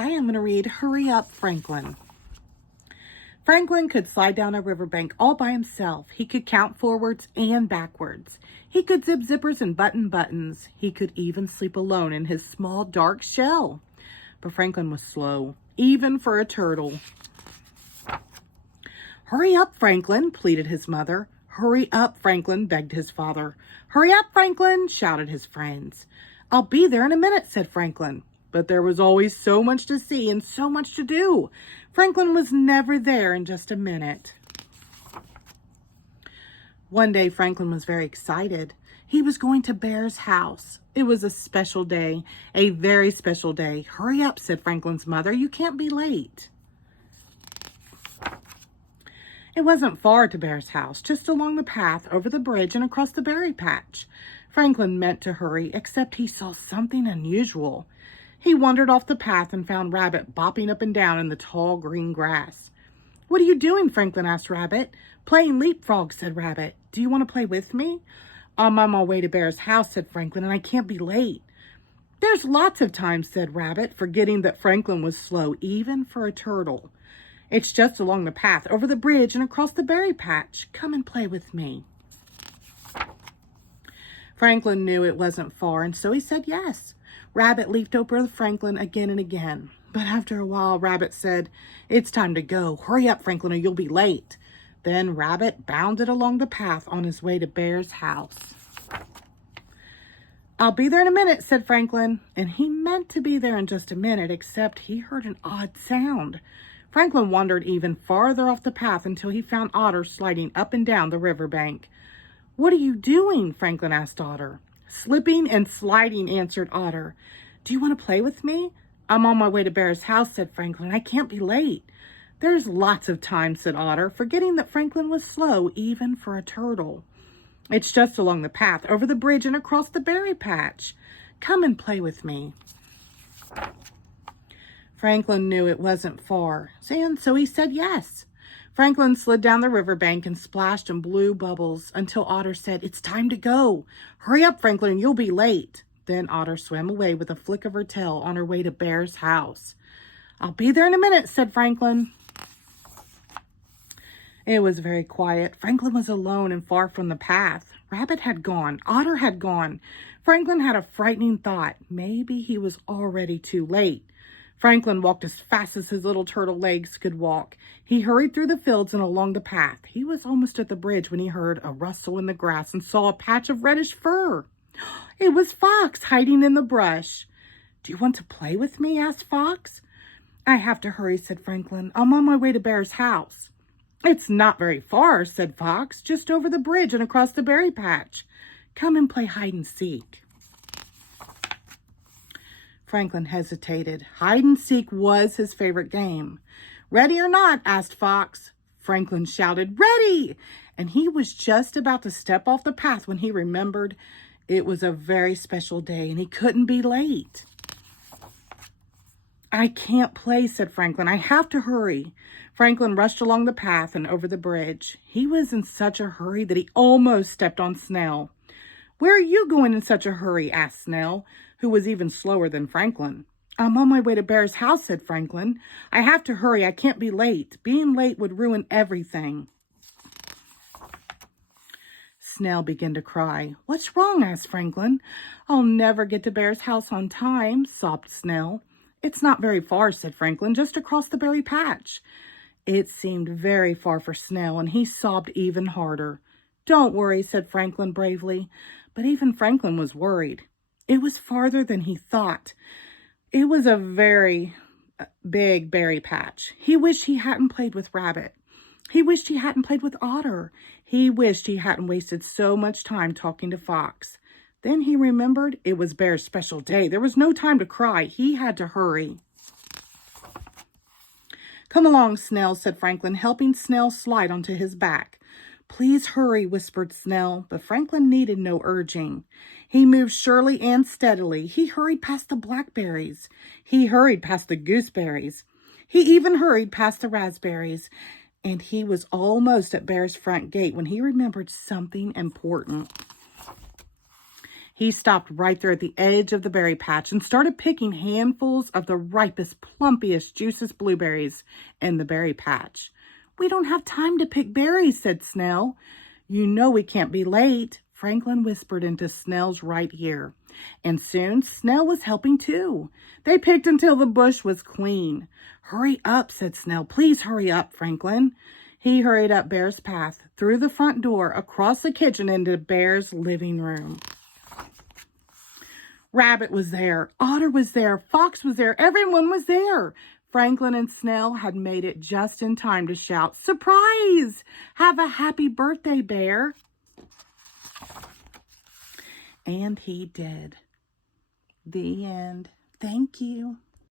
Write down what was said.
Hi, I'm going to read Hurry Up, Franklin. Franklin could slide down a riverbank all by himself. He could count forwards and backwards. He could zip zippers and button buttons. He could even sleep alone in his small dark shell. But Franklin was slow, even for a turtle. Hurry up, Franklin, pleaded his mother. Hurry up, Franklin, begged his father. Hurry up, Franklin, shouted his friends. I'll be there in a minute, said Franklin. But there was always so much to see and so much to do. Franklin was never there in just a minute. One day, Franklin was very excited. He was going to Bear's house. It was a special day, a very special day. Hurry up, said Franklin's mother. You can't be late. It wasn't far to Bear's house, just along the path, over the bridge, and across the berry patch. Franklin meant to hurry, except he saw something unusual. He wandered off the path and found Rabbit bopping up and down in the tall green grass. What are you doing, Franklin asked Rabbit. Playing leapfrog, said Rabbit. Do you want to play with me? I'm on my way to Bear's house, said Franklin, and I can't be late. There's lots of time, said Rabbit, forgetting that Franklin was slow, even for a turtle. It's just along the path, over the bridge, and across the berry patch. Come and play with me. Franklin knew it wasn't far, and so he said yes. Rabbit leaped over Franklin again and again. But after a while, Rabbit said, It's time to go. Hurry up, Franklin, or you'll be late. Then Rabbit bounded along the path on his way to Bear's house. I'll be there in a minute, said Franklin. And he meant to be there in just a minute, except he heard an odd sound. Franklin wandered even farther off the path until he found Otter sliding up and down the riverbank. What are you doing? Franklin asked Otter. Slipping and sliding, answered Otter. Do you want to play with me? I'm on my way to Bear's house, said Franklin. I can't be late. There's lots of time, said Otter, forgetting that Franklin was slow, even for a turtle. It's just along the path, over the bridge, and across the berry patch. Come and play with me. Franklin knew it wasn't far, and so he said yes. Franklin slid down the riverbank and splashed and blew bubbles until Otter said, It's time to go. Hurry up, Franklin, you'll be late. Then Otter swam away with a flick of her tail on her way to Bear's house. I'll be there in a minute, said Franklin. It was very quiet. Franklin was alone and far from the path. Rabbit had gone. Otter had gone. Franklin had a frightening thought. Maybe he was already too late. Franklin walked as fast as his little turtle legs could walk. He hurried through the fields and along the path. He was almost at the bridge when he heard a rustle in the grass and saw a patch of reddish fur. It was Fox hiding in the brush. Do you want to play with me? Asked Fox. I have to hurry, said Franklin. I'm on my way to Bear's house. It's not very far, said Fox, just over the bridge and across the berry patch. Come and play hide and seek. Franklin hesitated. Hide and seek was his favorite game. Ready or not? Asked Fox. Franklin shouted, Ready! And he was just about to step off the path when he remembered it was a very special day and he couldn't be late. I can't play, said Franklin. I have to hurry. Franklin rushed along the path and over the bridge. He was in such a hurry that he almost stepped on Snell. Where are you going in such a hurry? Asked Snell, who was even slower than Franklin. I'm on my way to Bear's house, said Franklin. I have to hurry. I can't be late. Being late would ruin everything. Snell began to cry. What's wrong? Asked Franklin. I'll never get to Bear's house on time, sobbed Snell. It's not very far, said Franklin, just across the berry patch. It seemed very far for Snell, and he sobbed even harder. Don't worry, said Franklin bravely. But even Franklin was worried. It was farther than he thought. It was a very big berry patch. He wished he hadn't played with Rabbit. He wished he hadn't played with Otter. He wished he hadn't wasted so much time talking to Fox. Then he remembered it was Bear's special day. There was no time to cry. He had to hurry. Come along, Snell, said Franklin, helping Snell slide onto his back. Please hurry, whispered Snell, but Franklin needed no urging. He moved surely and steadily. He hurried past the blackberries. He hurried past the gooseberries. He even hurried past the raspberries. And he was almost at Bear's front gate when he remembered something important. He stopped right there at the edge of the berry patch and started picking handfuls of the ripest, plumpiest, juiciest blueberries in the berry patch. "We don't have time to pick berries," said Snell. "You know we can't be late," Franklin whispered into Snell's right ear. And soon Snell was helping too. They picked until the bush was clean. "Hurry up," said Snell. "Please hurry up, Franklin." He hurried up Bear's path, through the front door, across the kitchen, into Bear's living room. Rabbit was there, Otter was there, Fox was there, everyone was there. Franklin and Snell had made it just in time to shout, "Surprise! Have a happy birthday, Bear." And he did. The end. Thank you.